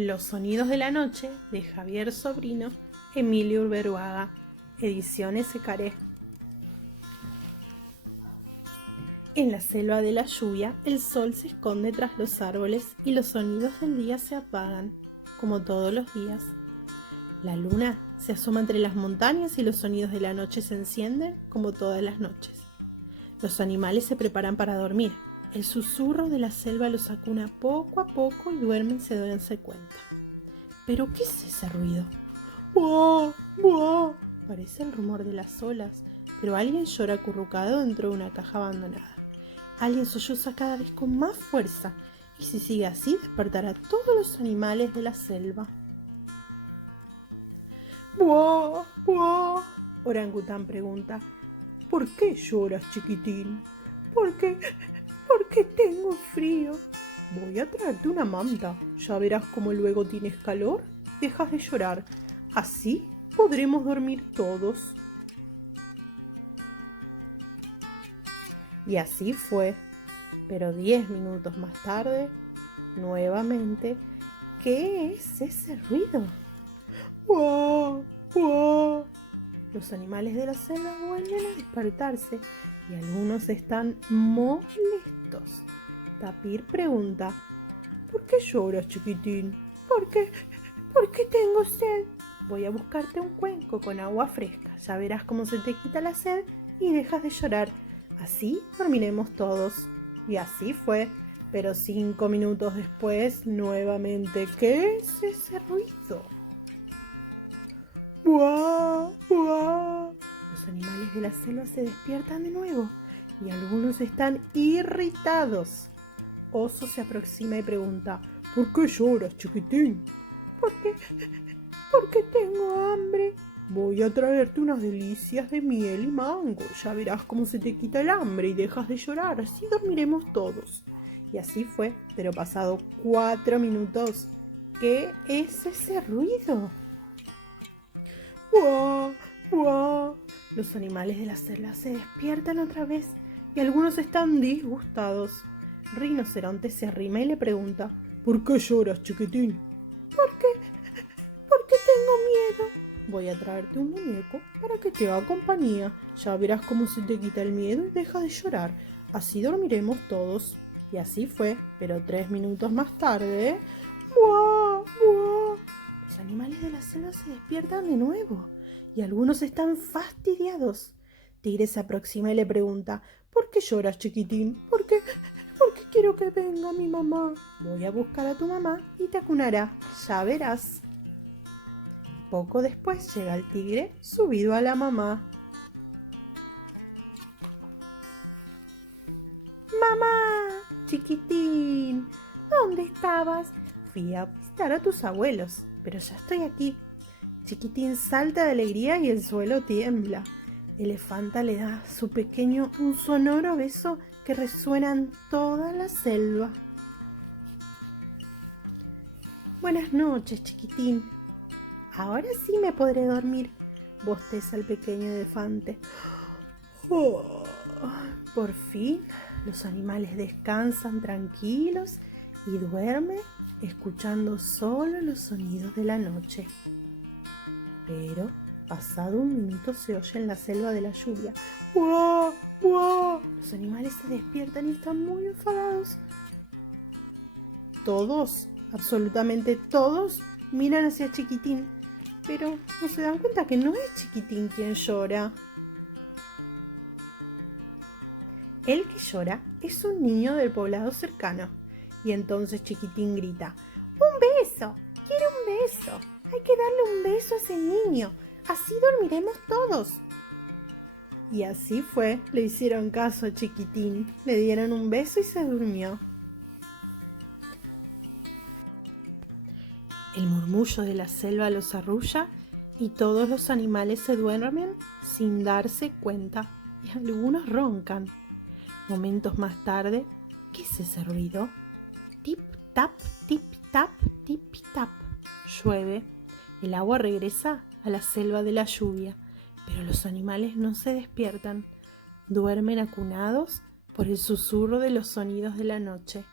Los sonidos de la noche de Javier Sobrino, Emilio Urberuaga, Ediciones Ecaré. En la selva de la lluvia, el sol se esconde tras los árboles y los sonidos del día se apagan, como todos los días. La luna se asoma entre las montañas y los sonidos de la noche se encienden, como todas las noches. Los animales se preparan para dormir. El susurro de la selva los acuna poco a poco y duermen sin darse cuenta. ¿Pero qué es ese ruido? ¡Buah! ¡Buah! Parece el rumor de las olas, pero alguien llora acurrucado dentro de una caja abandonada. Alguien solloza cada vez con más fuerza, y si sigue así despertará a todos los animales de la selva. ¡Buah! ¡Buah! Orangután pregunta: ¿por qué lloras, chiquitín? ¿Por qué tengo frío? Voy a traerte una manta. Ya verás cómo luego tienes calor. Dejas de llorar. Así podremos dormir todos. Y así fue. Pero 10 minutos más tarde, nuevamente, ¿qué es ese ruido? ¡Buah! ¡Buah! Los animales de la selva vuelven a despertarse y algunos están molestos. Tapir pregunta: ¿por qué lloras, chiquitín? ¿Por qué tengo sed? Voy a buscarte un cuenco con agua fresca. Ya verás cómo se te quita la sed y dejas de llorar. Así dormiremos todos. Y así fue. Pero 5 minutos después, nuevamente, ¿qué es ese ruido? ¡Buah! ¡Buah! Los animales de la selva se despiertan de nuevo y algunos están irritados. Oso se aproxima y pregunta: ¿por qué lloras, chiquitín? ¿Por qué tengo hambre? Voy a traerte unas delicias de miel y mango. Ya verás cómo se te quita el hambre y dejas de llorar. Así dormiremos todos. Y así fue, pero pasado 4 minutos, ¿qué es ese ruido? ¡Buah! ¡Buah! Los animales de la selva se despiertan otra vez y algunos están disgustados. Rinoceronte se arrima y le pregunta: ¿por qué lloras, chiquitín? Porque tengo miedo. Voy a traerte un muñeco para que te haga compañía. Ya verás cómo se te quita el miedo y deja de llorar. Así dormiremos todos. Y así fue, pero 3 minutos más tarde... ¡Buah! ¡Buah! Los animales de la selva se despiertan de nuevo y algunos están fastidiados. Tigre se aproxima y le pregunta: ¿por qué lloras, chiquitín? Porque quiero que venga mi mamá. Voy a buscar a tu mamá y te acunará. Ya verás. Poco después llega el tigre subido a la mamá. ¡Mamá! Chiquitín, ¿dónde estabas? Fui a visitar a tus abuelos, pero ya estoy aquí. Chiquitín salta de alegría y el suelo tiembla. Elefanta le da a su pequeño un sonoro beso que resuena en toda la selva. Buenas noches, chiquitín. Ahora sí me podré dormir, bosteza el pequeño elefante. Oh, por fin los animales descansan tranquilos y duermen escuchando solo los sonidos de la noche. Pero pasado un minuto se oye en la selva de la lluvia: ¡buah! ¡Buah! Los animales se despiertan y están muy enfadados. Todos, absolutamente todos, miran hacia Chiquitín, pero no se dan cuenta que no es Chiquitín quien llora. El que llora es un niño del poblado cercano. Y entonces Chiquitín grita: ¡un beso! ¡Quiero un beso! Hay que darle un beso a ese niño. Así dormiremos todos. Y así fue. Le hicieron caso a Chiquitín. Le dieron un beso y se durmió. El murmullo de la selva los arrulla y todos los animales se duermen sin darse cuenta. Y algunos roncan. Momentos más tarde, ¿qué es ese ruido? Tip, tap, tip, tap, tip, tap. Llueve. El agua regresa a la selva de la lluvia, pero los animales no se despiertan. Duermen acunados por el susurro de los sonidos de la noche.